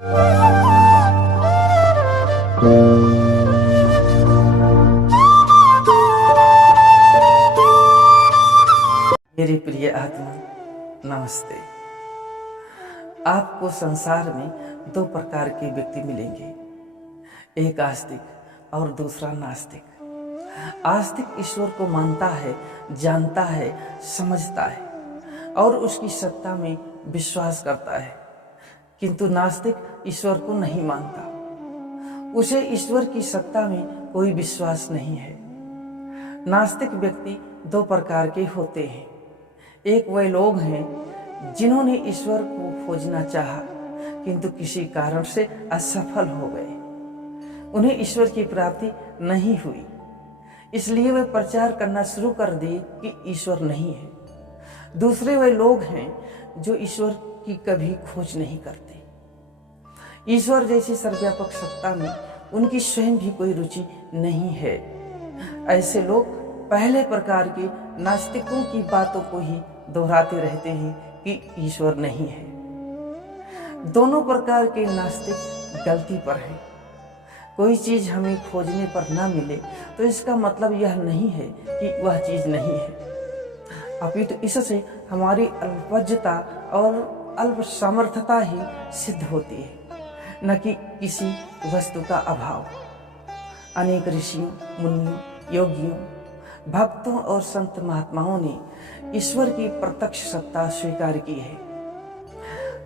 मेरी प्रिय आत्मा, नमस्ते। आपको संसार में दो प्रकार के व्यक्ति मिलेंगे, एक आस्तिक और दूसरा नास्तिक। आस्तिक ईश्वर को मानता है, जानता है, समझता है और उसकी सत्ता में विश्वास करता है, किंतु नास्तिक ईश्वर को नहीं मानता। उसे ईश्वर की सत्ता में कोई विश्वास नहीं है। नास्तिक व्यक्ति दो प्रकार के होते हैं। एक वे लोग हैं जिन्होंने ईश्वर को खोजना चाहा, किंतु किसी कारण से असफल हो गए। उन्हें ईश्वर की प्राप्ति नहीं हुई, इसलिए वे प्रचार करना शुरू कर दिए कि ईश्वर नहीं है। दूसरे वे लोग हैं जो ईश्वर की कभी खोज नहीं करते। ईश्वर जैसी सर्वव्यापक सत्ता में उनकी स्वयं भी कोई रुचि नहीं है। ऐसे लोग पहले प्रकार के नास्तिकों की बातों को ही दोहराते रहते हैं कि ईश्वर नहीं है। दोनों प्रकार के नास्तिक गलती पर हैं। कोई चीज हमें खोजने पर ना मिले तो इसका मतलब यह नहीं है कि वह चीज नहीं है, अपितु इससे हमारी अल्पज्ञता और अल्प सामर्थ्यता ही सिद्ध होती है, न कि किसी वस्तु का अभाव। अनेक ऋषियों, मुनियों, योगियों, भक्तों और संत महात्माओं ने ईश्वर की प्रत्यक्ष सत्ता स्वीकार की है।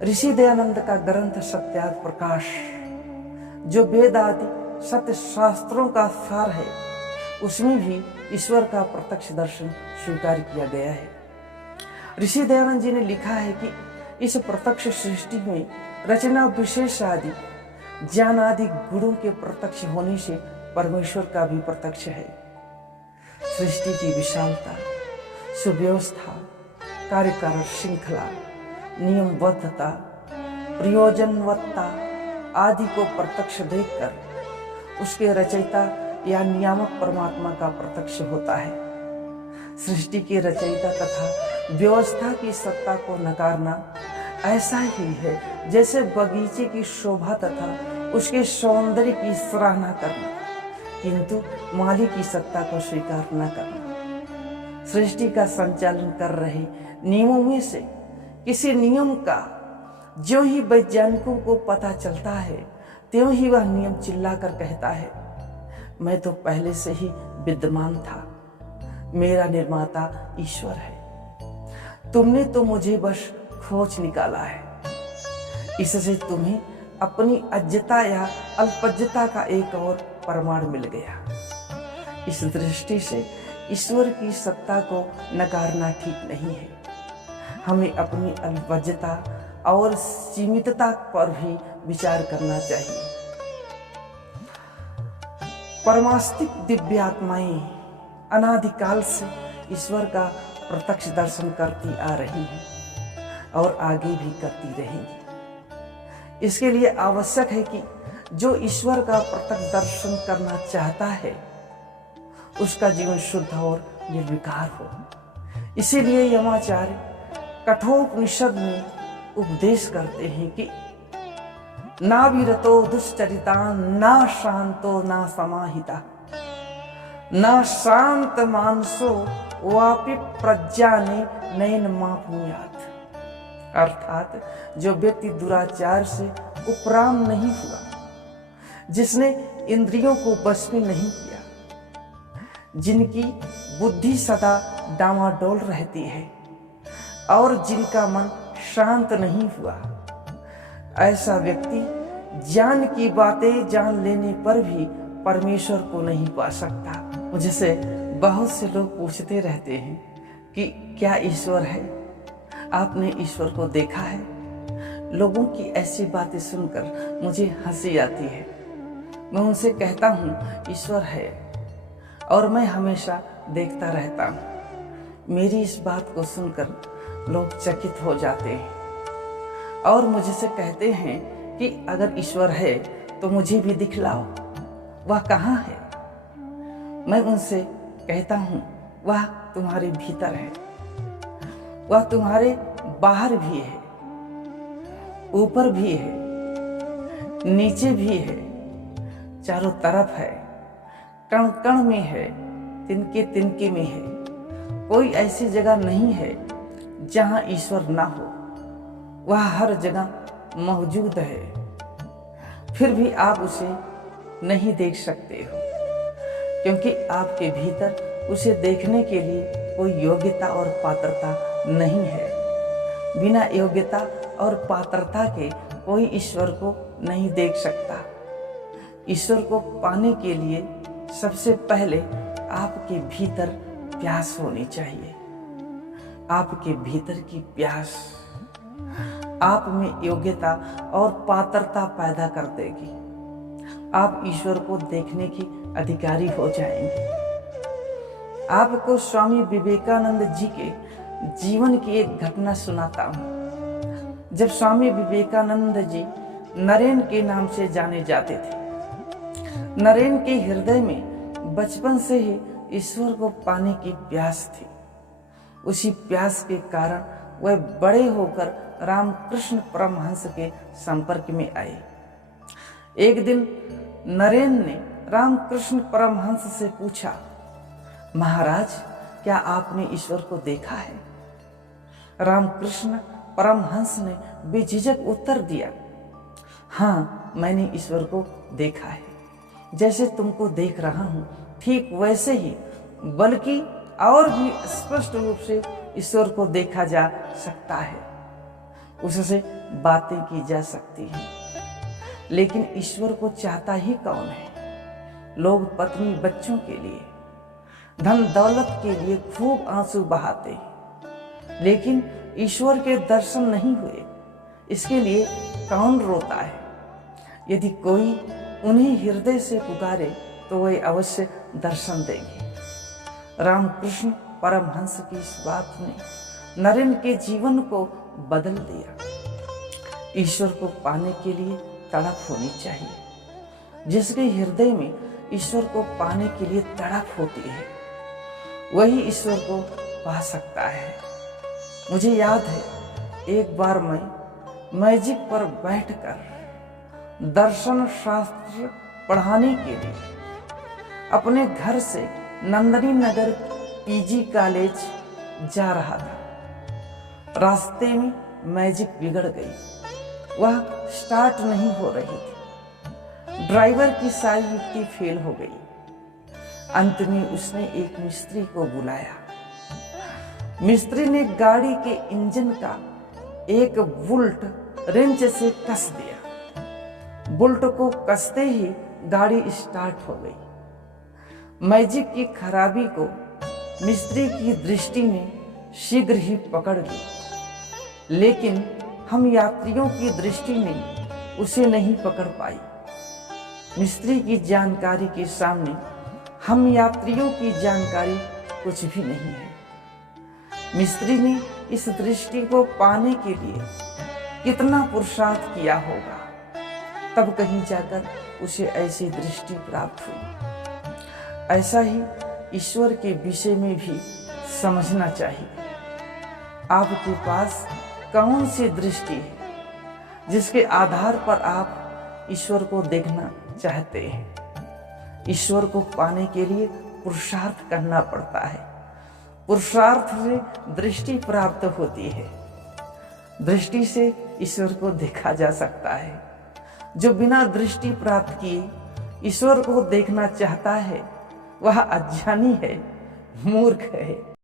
ऋषि दयानंद का ग्रंथ सत्यार्थ प्रकाश, जो वेद आदि सत्य शास्त्रों का सार है, उसमें भी ईश्वर का प्रत्यक्ष दर्शन स्वीकार किया गया है। ऋषि दयानंद जी ने लिखा है कि इस प्रत्यक्ष सृष्टि में रचना, विशेष आदि ज्ञान आदि गुणों के प्रत्यक्ष होने से परमेश्वर का भी प्रत्यक्ष है। सृष्टि की विशालता, सुव्यवस्था, कार्यकारण श्रृंखला, नियमबद्धता, प्रयोजनवत्ता आदि को प्रत्यक्ष देखकर उसके रचयिता या नियामक परमात्मा का प्रत्यक्ष होता है। सृष्टि के रचयिता तथा व्यवस्था की सत्ता को नकारना ऐसा ही है जैसे बगीचे की शोभा तथा उसके सौंदर्य की सराहना करना, किंतु माली की सत्ता को स्वीकार न करना। सृष्टि का संचालन कर रहे नियमों में से किसी नियम का ज्यों ही वैज्ञानिकों को पता चलता है, त्यों ही वह नियम चिल्लाकर कहता है, मैं तो पहले से ही विद्यमान था, मेरा निर्माता ईश्वर है, तुमने तो मुझे बस खोज निकाला है। इससे तुम्हें अपनी अज्ञता या अल्पज्ञता का एक और प्रमाण मिल गया। इस दृष्टि से ईश्वर की सत्ता को नकारना ठीक नहीं है। हमें अपनी अल्पज्ञता और सीमितता पर भी विचार करना चाहिए। परमास्तिक दिव्य आत्माएं अनादिकाल से ईश्वर का प्रत्यक्ष दर्शन करती आ रही हैं और आगे भी करती रहेंगी। इसके लिए आवश्यक है कि जो ईश्वर का प्रत्यक्ष दर्शन करना चाहता है, उसका जीवन शुद्ध और निर्विकार हो। इसीलिए यमाचार्य कठोपनिषद में उपदेश करते हैं कि ना विरतो दुश्चरिता, ना शांतो ना समाहिता, ना शांत मानसो वापि प्रज्ञाने नयन मापनीयात। अर्थात जो व्यक्ति दुराचार से उपराम नहीं हुआ, जिसने इंद्रियों को वश में नहीं किया, जिनकी बुद्धि सदा डामाडोल रहती है और जिनका मन शांत नहीं हुआ, ऐसा व्यक्ति ज्ञान की बातें जान लेने पर भी परमेश्वर को नहीं पा सकता। मुझसे बहुत से लोग पूछते रहते हैं कि क्या ईश्वर है, आपने ईश्वर को देखा है? लोगों की ऐसी बातें सुनकर मुझे हंसी आती है। मैं उनसे कहता हूँ ईश्वर है और मैं हमेशा देखता रहता हूँ। मेरी इस बात को सुनकर लोग चकित हो जाते हैं और मुझसे कहते हैं कि अगर ईश्वर है तो मुझे भी दिखलाओ, वह कहाँ है? मैं उनसे कहता हूँ वह तुम्हारे भीतर है, वह तुम्हारे बाहर भी है, ऊपर भी है, नीचे भी है, चारों तरफ है, कण कण में है, तिनके तिनके में है। कोई ऐसी जगह नहीं है जहां ईश्वर ना हो, वह हर जगह मौजूद है। फिर भी आप उसे नहीं देख सकते हो, क्योंकि आपके भीतर उसे देखने के लिए कोई योग्यता और पात्रता नहीं है। बिना योग्यता और पात्रता के कोई ईश्वर को नहीं देख सकता। ईश्वर को पाने के लिए सबसे पहले आपके भीतर प्यास होनी चाहिए। आपके भीतर की प्यास आप में योग्यता और पात्रता पैदा कर देगी। आप ईश्वर को देखने की अधिकारी हो जाएंगे। आपको स्वामी विवेकानंद जी के जीवन की एक घटना सुनाता हूँ। जब स्वामी विवेकानंद जी नरेन के नाम से जाने जाते थे, नरेन के हृदय में बचपन से ही ईश्वर को पाने की प्यास थी। उसी प्यास के कारण वह बड़े होकर रामकृष्ण परमहंस के संपर्क में आए। एक दिन नरेन ने रामकृष्ण परमहंस से पूछा, महाराज, क्या आपने ईश्वर को देखा है? रामकृष्ण परमहंस ने बेझिझक उत्तर दिया, हाँ, मैंने ईश्वर को देखा है। जैसे तुमको देख रहा हूं, ठीक वैसे ही, बल्कि और भी स्पष्ट रूप से ईश्वर को देखा जा सकता है। उससे बातें की जा सकती हैं। लेकिन ईश्वर को चाहता ही कौन है? लोग पत्नी बच्चों के लिए, धन दौलत के लिए खूब आंसू बहाते हैं, लेकिन ईश्वर के दर्शन नहीं हुए, इसके लिए कौन रोता है? यदि कोई उन्हें हृदय से पुकारे तो वे अवश्य दर्शन देंगे। रामकृष्ण परमहंस की इस बात ने नरेन के जीवन को बदल दिया। ईश्वर को पाने के लिए तड़प होनी चाहिए। जिसके हृदय में ईश्वर को पाने के लिए तड़प होती है, वही ईश्वर को पा सकता है। मुझे याद है, एक बार मैं मैजिक पर बैठकर दर्शन शास्त्र पढ़ाने के लिए अपने घर से नंदनी नगर पीजी कॉलेज जा रहा था। रास्ते में मैजिक बिगड़ गई। वह स्टार्ट नहीं हो रही थी। ड्राइवर की सारी युक्ति फेल हो गई। अंत में उसने एक मिस्त्री को बुलाया। मिस्त्री ने गाड़ी के इंजन का एक बोल्ट रेंच से कस दिया। बोल्ट को कसते ही गाड़ी स्टार्ट हो गई। मैजिक की खराबी को मिस्त्री की दृष्टि ने शीघ्र ही पकड़ ली, लेकिन हम यात्रियों की दृष्टि ने उसे नहीं पकड़ पाई। मिस्त्री की जानकारी के सामने हम यात्रियों की जानकारी कुछ भी नहीं है। मिस्त्री ने इस दृष्टि को पाने के लिए कितना पुरुषार्थ किया होगा, तब कहीं जाकर उसे ऐसी दृष्टि प्राप्त हुई। ऐसा ही ईश्वर के विषय में भी समझना चाहिए। आपके पास कौन सी दृष्टि है जिसके आधार पर आप ईश्वर को देखना चाहते हैं? ईश्वर को पाने के लिए पुरुषार्थ करना पड़ता है। पुरुषार्थ से दृष्टि प्राप्त होती है। दृष्टि से ईश्वर को देखा जा सकता है। जो बिना दृष्टि प्राप्त किए ईश्वर को देखना चाहता है, वह अज्ञानी है, मूर्ख है।